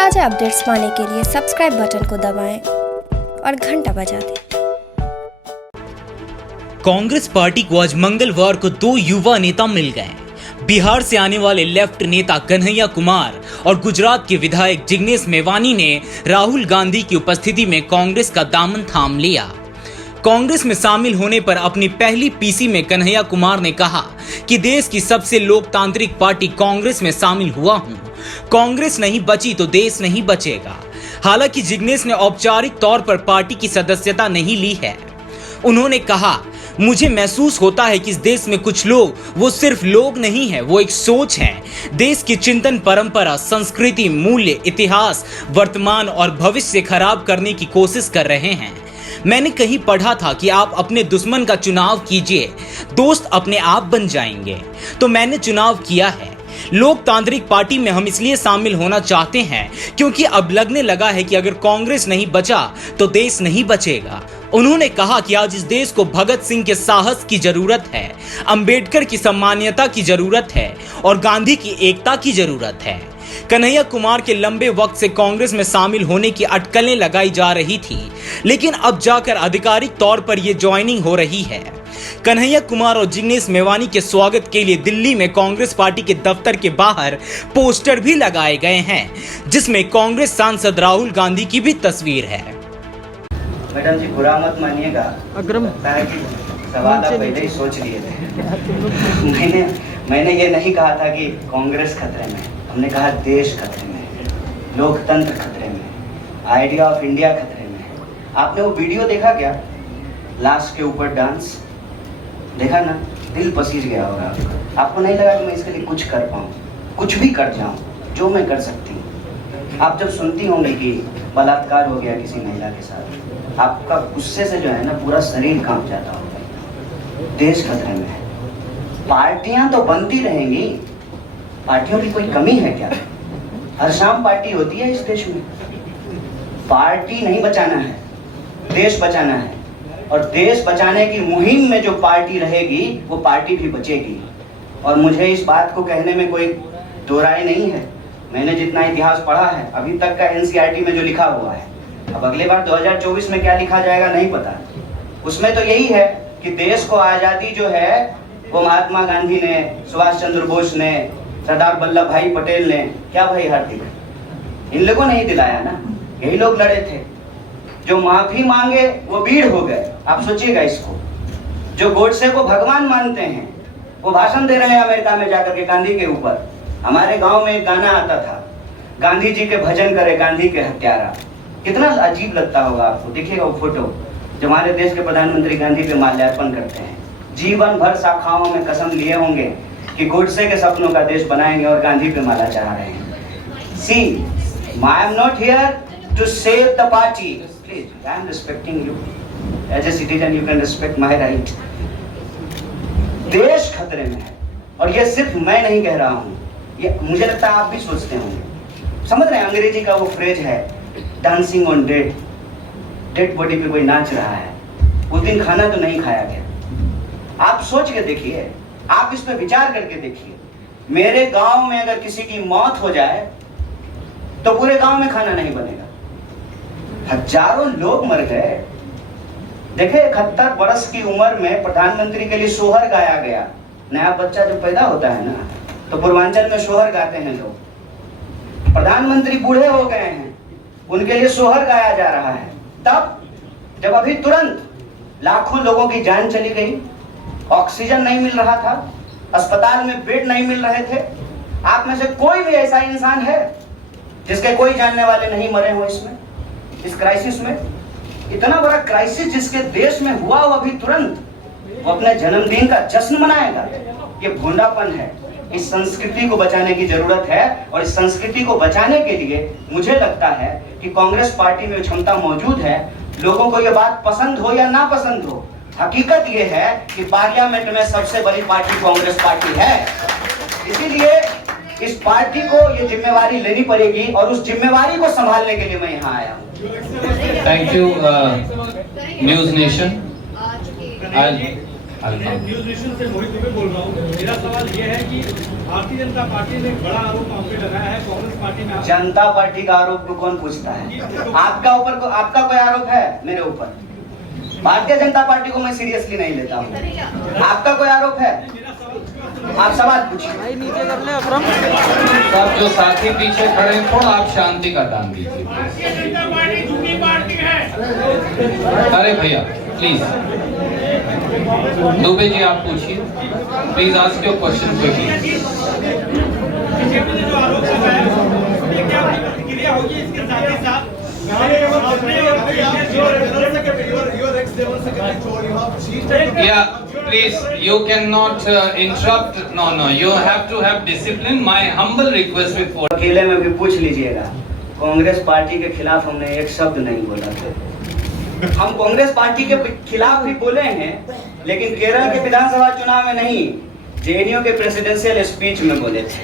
ताज़ा अपडेट्स पाने के लिए सब्सक्राइब बटन को दबाएं और घंटा बजा दें। कांग्रेस पार्टी को आज मंगलवार को दो युवा नेता मिल गए। बिहार से आने वाले लेफ्ट नेता कन्हैया कुमार और गुजरात के विधायक जिग्नेश मेवानी ने राहुल गांधी की उपस्थिति में कांग्रेस का दामन थाम लिया। कांग्रेस में शामिल होने पर अपनी पहली पीसी में कन्हैया कुमार ने कहा कि देश की सबसे लोकतांत्रिक पार्टी कांग्रेस में शामिल हुआ हूं। कांग्रेस नहीं बची तो देश नहीं बचेगा। हालांकि जिग्नेश ने औपचारिक तौर पर पार्टी की सदस्यता नहीं ली है। उन्होंने कहा, मुझे महसूस होता है कि इस देश में कुछ लोग वो सिर्फ लोग नहीं है, वो एक सोच है। देश की चिंतन परंपरा, संस्कृति, मूल्य, इतिहास, वर्तमान और भविष्य खराब करने की कोशिश कर रहे हैं। मैंने कहीं पढ़ा था कि आप अपने दुश्मन का चुनाव कीजिए, दोस्त अपने आप बन जाएंगे। तो मैंने चुनाव किया है। लोकतांत्रिक पार्टी में हम इसलिए शामिल होना चाहते हैं क्योंकि अब लगने लगा है कि अगर कांग्रेस नहीं बचा तो देश नहीं बचेगा। उन्होंने कहा कि आज इस देश को भगत सिंह के साहस की जरूरत है, अंबेडकर की सम्मानीयता की जरूरत है और गांधी की एकता की जरूरत है। कन्हैया कुमार के लंबे वक्त से कांग्रेस में शामिल होने की अटकलें लगाई जा रही थी, लेकिन अब जाकर आधिकारिक तौर पर यह ज्वाइनिंग हो रही है। कन्हैया कुमार और जिग्नेश मेवानी के स्वागत के लिए दिल्ली में कांग्रेस पार्टी के दफ्तर के बाहर पोस्टर भी लगाए गए हैं, जिसमें कांग्रेस सांसद राहुल गांधी की भी तस्वीर है। मैडम जी, बुरा मत मानिएगा, लगता है कि सवाल आप पहले ही सोच लिए थे। मैंने ये नहीं कहा था कि कांग्रेस खतरे में, हमने कहा देश खतरे में, लोकतंत्र खतरे में, आइडिया ऑफ इंडिया खतरे में। आपने वो वीडियो देखा क्या, लाश के ऊपर डांस देखा ना? दिल पसीज गया होगा आपको नहीं लगा कि मैं इसके लिए कुछ कर पाऊँ, कुछ भी कर जाऊँ जो मैं कर सकती हूँ? आप जब सुनती होंगी कि बलात्कार हो गया किसी महिला के साथ, आपका गुस्से से जो है ना पूरा शरीर कांप जाता होगा। देश खतरे में है। पार्टियां तो बनती रहेंगी, पार्टियों की कोई कमी है क्या? हर शाम पार्टी होती है इस देश में। पार्टी नहीं बचाना है, देश बचाना है। और देश बचाने की मुहिम में जो पार्टी रहेगी वो पार्टी भी बचेगी। और मुझे इस बात को कहने में कोई दो राय नहीं है। मैंने जितना इतिहास पढ़ा है अभी तक का एनसीईआरटी में जो लिखा हुआ है, अब अगले बार 2024 में क्या लिखा जाएगा नहीं पता। उसमें तो यही है कि देश को आज़ादी जो है वो महात्मा गांधी ने, सुभाष चंद्र बोस ने, सरदार वल्लभ भाई पटेल ने, क्या भाई हार्दिक, इन लोगों ने ही दिलाया ना। यही लोग लड़े थे। जो माफी मांगे वो वीर हो गए। आप सोचिएगा इसको। जो गोडसे को भगवान मानते हैं वो भाषण दे रहे हैं अमेरिका में जाकर के गांधी के ऊपर। हमारे गांव में एक गाना आता था, गांधी जी के भजन करे गांधी के हत्यारा। कितना अजीब लगता होगा आपको। देखिएगा वो फोटो जो हमारे देश के प्रधानमंत्री गांधी पे माल्यार्पण करते हैं। जीवन भर शाखाओं में कसम लिए होंगे कि गोडसे के सपनों का देश बनाएंगे और गांधी पे माला चढ़ा रहे हैं। See, I am not here to save the party. Please, I am respecting you as a citizen, you can respect my right. देश खतरे में है और ये सिर्फ मैं नहीं कह रहा हूँ, ये मुझे लगता है आप भी सोचते होंगे। समझ रहे हैं, अंग्रेजी का वो फ्रेज है dancing on dead. Dead body पे कोई नाच रहा है। उस दिन खाना तो नहीं खाया गया। आप सोच के देखिए, आप इस पे विचार करके देखिए। मेरे गांव में अगर किसी की मौत हो जाए तो पूरे गांव में खाना नहीं बनेगा। हजारों लोग मर गए। देखे 71 वर्ष की उम्र में प्रधानमंत्री के लिए सोहर गाया गया। नया बच्चा जो पैदा होता है ना, तो पूर्वांचल में सोहर गाते हैं लोग। प्रधानमंत्री बूढ़े हो गए हैं, उनके लिए सोहर गाया जा रहा है। तब जब अभी तुरंत लाखों लोगों की जान चली गई, ऑक्सीजन नहीं मिल रहा था, अस्पताल में बेड नहीं मिल रहे थे। आप में से कोई भी ऐसा इंसान है जिसके कोई जानने वाले नहीं मरे हो इसमें, इस क्राइसिस में? इतना बड़ा क्राइसिस जिसके देश में हुआ वो अभी तुरंत वो अपने जन्मदिन का जश्न मनाएगा। ये भोंडापन है। इस संस्कृति को बचाने की जरूरत है और इस संस्कृति को बचाने के लिए मुझे लगता है कि कांग्रेस पार्टी में क्षमता मौजूद है। लोगों को ये बात पसंद हो या ना पसंद हो, हकीकत ये है कि पार्लियामेंट में सबसे बड़ी पार्टी कांग्रेस पार्टी है। इसीलिए इस पार्टी को ये जिम्मेवारी लेनी पड़ेगी और उस जिम्मेवारी को संभालने के लिए मैं यहाँ आया हूँ। Thank you news nation. News nation से मोहित दुबे बोल रहा हूँ। मेरा सवाल ये है कि भारतीय जनता पार्टी ने एक बड़ा आरोप आप पे लगाया है, कांग्रेस पार्टी में जनता पार्टी का आरोप को कौन पूछता है? आपका कोई आरोप है मेरे ऊपर? भारतीय जनता पार्टी को मैं सीरियसली नहीं लेता हूँ। आपका कोई आरोप है? आप सवाल पूछिए। सब जो साथी पीछे खड़े हैं, थोड़ा आप शांति का दान दीजिए। अरे भैया प्लीज, दुबे जी आप पूछिए, please ask your question quickly. जो आरोप लगाया है, क्या प्रतिक्रिया होगी इसके साथ ही साथ? Yeah, please, you cannot interrupt. No, you have to have discipline. My humble request before. अकेले में भी पूछ लीजिएगा, कांग्रेस पार्टी के खिलाफ हमने एक शब्द नहीं बोला था। हम कांग्रेस पार्टी के खिलाफ भी बोले हैं, लेकिन केरल के विधानसभा चुनाव में नहीं, जेएनयू के प्रेसिडेंशियल स्पीच में बोले थे।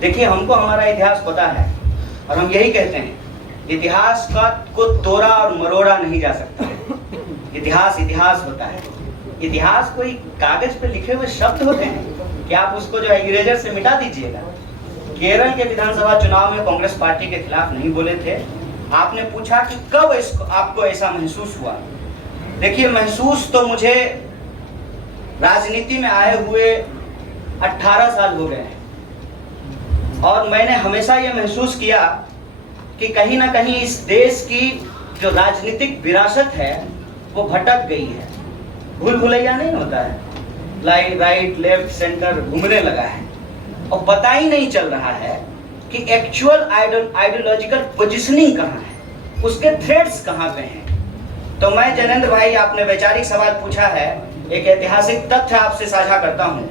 देखिए, हमको हमारा इतिहास पता है और हम यही कहते हैं, इतिहास को तोड़ा और मरोड़ा नहीं जा सकता। इतिहास इतिहास होता है। इतिहास कोई कागज पे लिखे हुए शब्द होते हैं कि आप उसको जो है इरेजर से मिटा दीजिएगा। केरल के विधानसभा चुनाव में कांग्रेस पार्टी के खिलाफ नहीं बोले थे। आपने पूछा कि कब आपको ऐसा महसूस हुआ। देखिए, महसूस तो मुझे राजनीति में आए हुए 18 साल हो गए हैं और मैंने हमेशा ये महसूस किया कि कहीं ना कहीं इस देश की जो राजनीतिक विरासत है वो भटक गई है। भूल भुलैया नहीं होता है, राइट लेफ्ट सेंटर घूमने लगा है और पता ही नहीं चल रहा है कि एक्चुअल आइडियोलॉजिकल पोजीशनिंग कहाँ है, उसके थ्रेड्स कहाँ पे हैं। तो मैं जनेंद्र भाई, आपने वैचारिक सवाल पूछा है, एक ऐतिहासिक तथ्य आपसे साझा करता हूँ।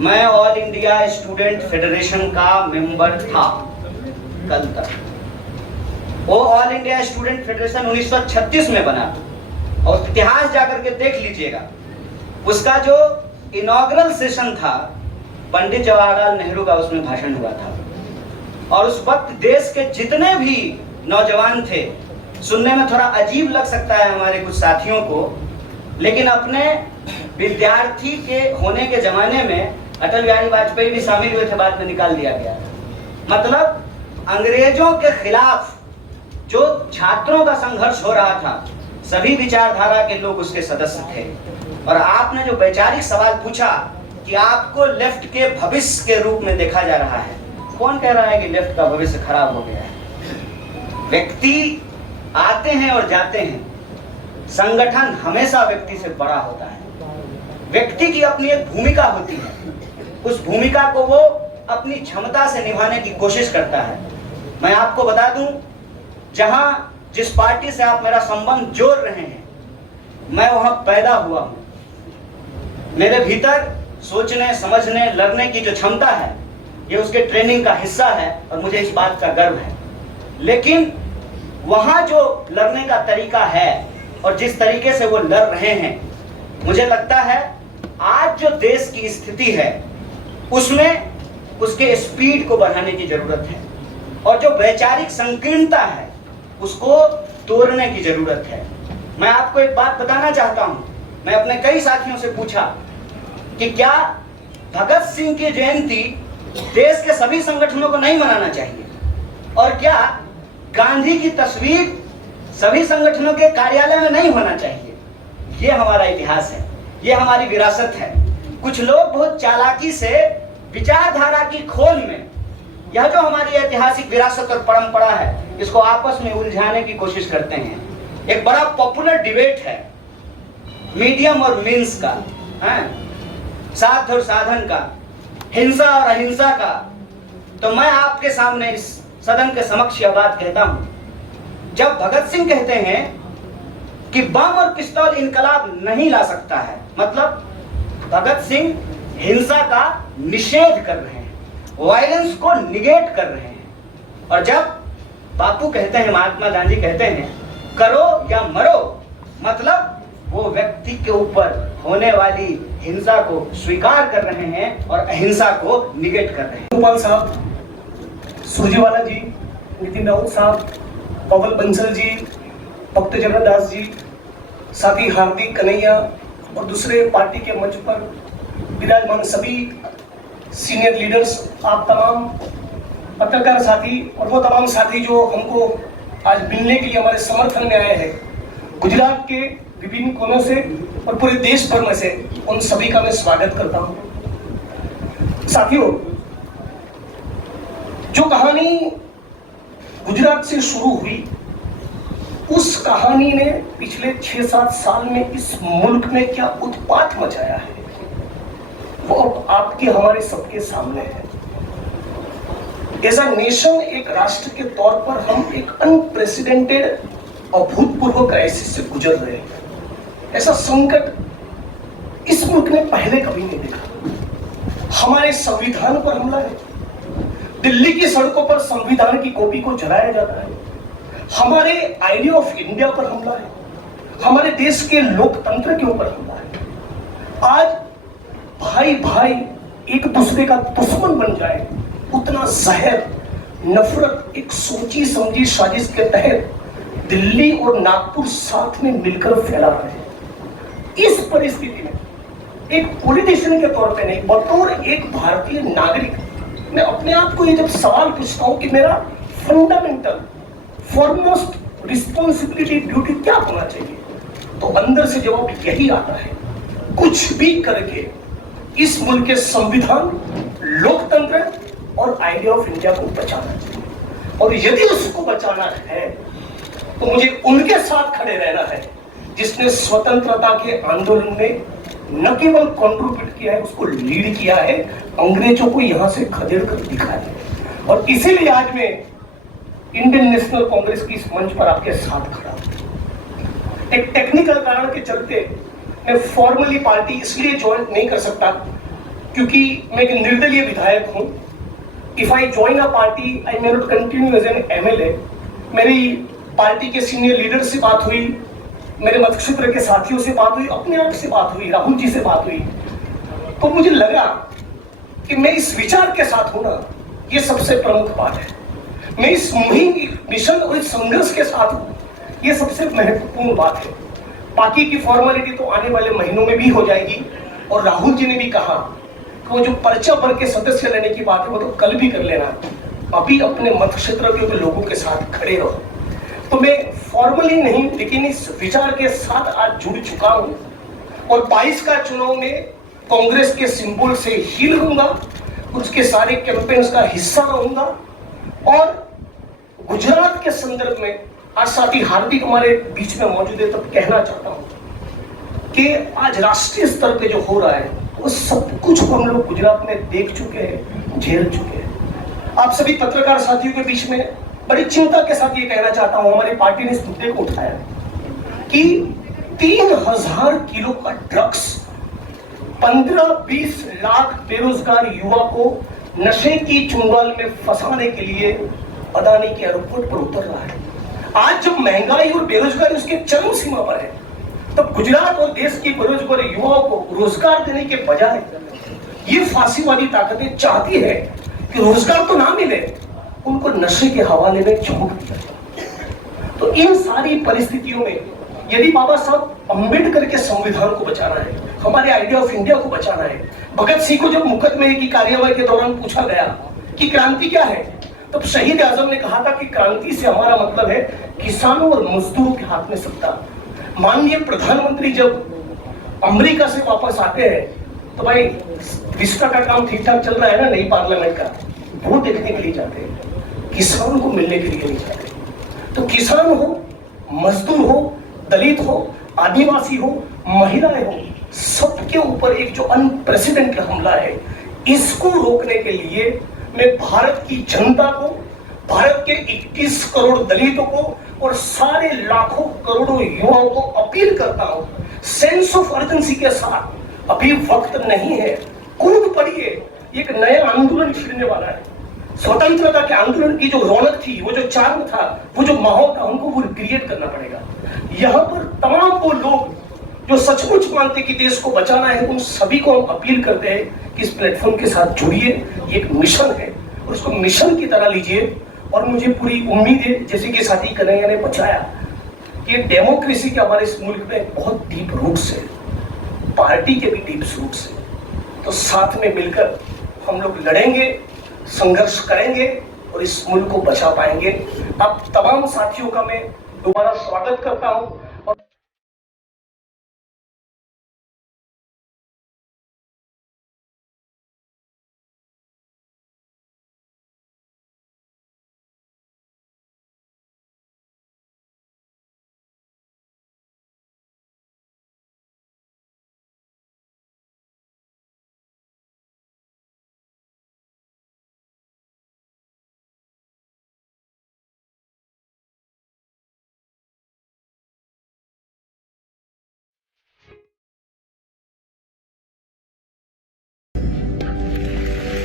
मैं ऑल इंडिया स्टूडेंट फेडरेशन का मेंबर था कल तक। वो ऑल इंडिया स्टूडेंट फेडरेशन 1936 में बना और इतिहास जाकर के देख लीजिएगा। उसका जो इनॉग्रल सेशन था, पंडित जवाहरलाल नेहरू का उसमें भाषण हुआ था और उस वक्त देश के जितने भी नौजवान थे, सुनने में थोड़ा अजीब लग सकता है हमारे कुछ साथियों को, लेकिन अपने विद्यार्थी के होने के जमाने में अटल बिहारी वाजपेयी भी शामिल हुए थे, बाद में निकाल दिया गया। मतलब अंग्रेजों के खिलाफ जो छात्रों का संघर्ष हो रहा था, सभी विचारधारा के लोग उसके सदस्य थे। और आपने जो वैचारिक सवाल पूछा कि आपको लेफ्ट के भविष्य के रूप में देखा जा रहा है, कौन कह रहा है कि लेफ्ट का भविष्य खराब हो गया है? व्यक्ति आते हैं और जाते हैं, संगठन हमेशा व्यक्ति से बड़ा होता है। व्यक्ति की अपनी एक भूमिका होती है, उस भूमिका को वो अपनी क्षमता से निभाने की कोशिश करता है। मैं आपको बता दूं, जहां जिस पार्टी से आप मेरा संबंध जोड़ रहे हैं, मैं वहां पैदा हुआ हूं। मेरे भीतर सोचने, समझने, लड़ने की जो क्षमता है, ये उसके ट्रेनिंग का हिस्सा है और मुझे इस बात का गर्व है। लेकिन वहां जो लड़ने का तरीका है और जिस तरीके से वो लड़ रहे हैं, मुझे लगता है आज जो देश की स्थिति है उसमें उसके स्पीड को बढ़ाने की जरूरत है और जो वैचारिक संकीर्णता है उसको तोड़ने की जरूरत है। मैं आपको एक बात बताना चाहता हूं। मैं अपने कई साथियों से पूछा कि क्या भगत सिंह की जयंती देश के सभी संगठनों को नहीं मनाना चाहिए और क्या गांधी की तस्वीर सभी संगठनों के कार्यालय में नहीं होना चाहिए? ये हमारा इतिहास है, ये हमारी विरासत है। कुछ लोग बहुत चालाकी से विचारधारा की खोल में यह जो हमारी ऐतिहासिक विरासत और परंपरा है, इसको आपस में उलझाने की कोशिश करते हैं। एक बड़ा पॉपुलर डिबेट है मीडियम और मीन्स का, साध और साधन का, हिंसा और अहिंसा का। तो मैं आपके सामने इस सदन के समक्ष यह बात कहता हूं, जब भगत सिंह कहते हैं कि बम और पिस्तौल इनकलाब नहीं ला सकता है, मतलब भगत सिंह हिंसा का निषेध कर रहे हैं, वायलेंस को निगेट कर रहे हैं। और जब बापू कहते हैं, महात्मा गांधी कहते हैं, करो या मरो, मतलब वो व्यक्ति के ऊपर होने वाली हिंसा को स्वीकार कर रहे हैं और अहिंसा को निगेट कर रहे हैं। गोपाल साहब, सुरजेवाला जी, नितिन राउत साहब, पवन बंसल जी, भक्त जगन्नाथ दास जी, साथी हार्दिक कन्हैया और दूसरे पार्टी के मंच पर विराजमान सभी सीनियर लीडर्स, आप तमाम पत्रकार साथी और वो तमाम साथी जो हमको आज मिलने के लिए हमारे समर्थन में आए हैं, गुजरात के विभिन्न कोनों से और पूरे देश भर में से, उन सभी का मैं स्वागत करता हूं। साथियों, जो कहानी गुजरात से शुरू हुई, उस कहानी ने पिछले 6-7 साल में इस मुल्क में क्या उत्पात मचाया है, वो अब आपके हमारे सबके सामने है। एज अ नेशन, एक राष्ट्र के तौर पर हम एक अनप्रेसिडेंटेड, अभूतपूर्व क्राइसिस से गुजर रहे हैं। ऐसा संकट इस मुल्क ने पहले कभी नहीं देखा। हमारे संविधान पर हमला है, दिल्ली की सड़कों पर संविधान की कॉपी को जलाया जाता है, हमारे आइडिया ऑफ इंडिया पर हमला है, हमारे देश के लोकतंत्र के ऊपर हमला है। आज भाई भाई एक दूसरे का दुश्मन बन जाए, उतना जहर, नफरत एक सोची समझी साजिश के तहत दिल्ली और नागपुर साथ में मिलकर फैला रहे हैं। इस परिस्थिति में एक पॉलिटिशियन के तौर पे नहीं, बतौर एक भारतीय नागरिक, मैं अपने आप को ये जब सवाल पूछता हूं कि मेरा फंडामेंटल फॉरमोस्ट रिस्पॉन्सिबिलिटी, ड्यूटी क्या होना चाहिए, तो अंदर से जवाब यही आता है, कुछ भी करके इस मुल्क के संविधान, लोकतंत्र और आइडिया ऑफ इंडिया को बचाना चाहिए। और यदि उसको बचाना है तो मुझे उनके साथ खड़े रहना है जिसने स्वतंत्रता के आंदोलन में न केवल कंट्रीब्यूट किया है, उसको लीड किया है, अंग्रेजों को यहां से खदेड़ कर दिखाया है। और इसीलिए आज मैं इंडियन नेशनल कांग्रेस की इस मंच पर आपके साथ खड़ा हूं। एक टेक्निकल कारण के चलते मैं फॉर्मली पार्टी इसलिए ज्वाइन नहीं कर सकता क्योंकि मैं एक निर्दलीय विधायक हूं। If I join a party, I may not continue as an MLA. मेरी पार्टी के सीनियर लीडर से बात हुई, मेरे मतक्षेत्र के साथियों से बात हुई, अपने आप से बात हुई, राहुल जी से बात हुई, तो मुझे लगा कि मैं इस विचार के साथ हूं ना, ये सबसे प्रमुख बात है। मैं इस मुहिम, मिशन और इस संघर्ष के साथ हूं, ये सबसे महत्वपूर्ण बात है। बाकी की फॉर्मेलिटी तो आने वाले महीनों में भी हो जाएगी। और राहुल जी ने भी कहा कि वो जो पर्चा भर के सदस्य लेने की बात है वो तो कल भी कर लेना, अभी अपने मत क्षेत्र के लोगों के साथ खड़े रहो। तो मैं फॉर्मली नहीं लेकिन इस विचार के साथ आज जुड़ चुका हूं और 22 का चुनाव में कांग्रेस के सिंबल से ही लड़ूंगा, उसके सारे कैंपेन्स का हिस्सा रहूंगा। और गुजरात के संदर्भ में आज साथी हार्दिक हमारे बीच में मौजूद है, तब कहना चाहता हूं कि आज राष्ट्रीय स्तर पे जो हो रहा है वो सब कुछ हम लोग गुजरात में देख चुके हैं, झेल चुके हैं। आप सभी पत्रकार साथियों के बीच में बड़ी चिंता के साथ ये कहना चाहता हूं, हमारी पार्टी ने इस मुद्दे को उठाया कि 3000 किलो का ड्रग्स 15-20 लाख बेरोजगार युवा को नशे की चुंगाल में फंसाने के लिए अदानी के एयरपोर्ट पर उतर रहा है। आज जब महंगाई और बेरोजगारी उसके चरम सीमा पर है, तब गुजरात और देश के बेरोजगार युवाओं को रोजगार देने के बजाय ये फांसीवादी ताकतें चाहती है कि रोजगार तो ना मिले, उनको नशे के हवाले में झोंक दिया जाए। तो इन सारी परिस्थितियों में यदि बाबा साहब अंबेडकर के संविधान को बचाना है, हमारे आइडिया ऑफ इंडिया को बचाना है, भगत सिंह को जब मुकदमे की कार्यवाही के दौरान पूछा गया कि क्रांति क्या है, तब शहीद आजम ने कहा था कि क्रांति से हमारा मतलब है किसानों और मजदूरों के हाथ में सत्ता। माननीय प्रधानमंत्री जब अमेरिका से वापस आते हैं तो भाई विस्टा का काम ठीक ठाक चल रहा है ना, नई पार्लियामेंट का, वो देखने के लिए जाते हैं, किसान को मिलने के लिए नहीं जाते। तो किसान हो, मजदूर हो, दलित हो, आदिवासी हो, महिलाएं हो, सबके ऊपर एक जो अनप्रेसिडेंटेड हमला है, इसको रोकने के लिए मैं भारत की जनता को, भारत के 21 करोड़ दलितों को और सारे लाखों करोड़ों युवाओं को अपील करता हूं, सेंस ऑफ अर्जेंसी के साथ, अभी वक्त नहीं है, कूद पड़िए, एक नया आंदोलन छिड़ने वाला है। स्वतंत्रता के आंदोलन की जो रौनक थी, वो जो चार्म था, वो जो माहौल था, हमको वो क्रिएट करना पड़ेगा। यहाँ पर तमाम वो लोग जो सचमुच मानते कि देश को बचाना है, उन सभी को हम अपील करते हैं कि इस प्लेटफॉर्म के साथ जुड़िए। ये एक मिशन है और उसको मिशन की तरह लीजिए। और मुझे पूरी उम्मीद है, जैसे कि साथी कन्हैया ने बताया, कि डेमोक्रेसी के हमारे इस मुल्क में बहुत डीप रूट्स है, पार्टी के भी डीप रूट्स है। तो साथ में मिलकर हम हम लोग लड़ेंगे, संघर्ष करेंगे और इस मुल्क को बचा पाएंगे। अब तमाम साथियों का मैं दोबारा स्वागत करता हूं और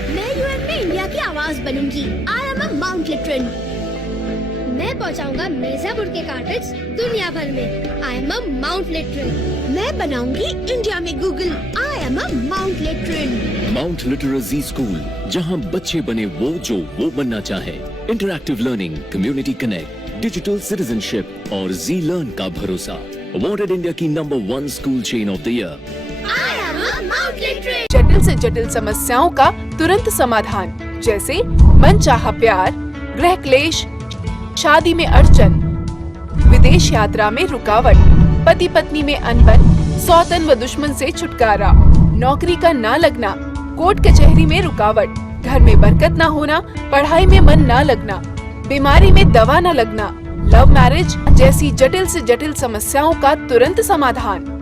मैं यूएन में इंडिया की आवाज बनूंगी। आई एम अ माउंट लिटरन। मैं पहुंचाऊंगा मिर्जापुर के कार्टेज दुनिया भर में। I am a Mount Literan. मैं बनाऊंगी इंडिया में Google. I am a Mount Literan. Mount Litera Zee school, जहां बच्चे बने जो वो बनना चाहे। Interactive learning, community connect, digital citizenship और जी लर्न का भरोसा। अवॉर्डेड इंडिया की number 1 school chain of the year. I am a Mount Literan. जटिल से जटिल समस्याओं का तुरंत समाधान, जैसे मनचाहा प्यार, गृह क्लेश, शादी में अड़चन, विदेश यात्रा में रुकावट, पति पत्नी में अनबन, सौतन व दुश्मन से छुटकारा, नौकरी का ना लगना, कोर्ट कचहरी में रुकावट, घर में बरकत ना होना, पढ़ाई में मन ना लगना, बीमारी में दवा न लगना, लव मैरिज जैसी जटिल से जटिल समस्याओं का तुरंत समाधान।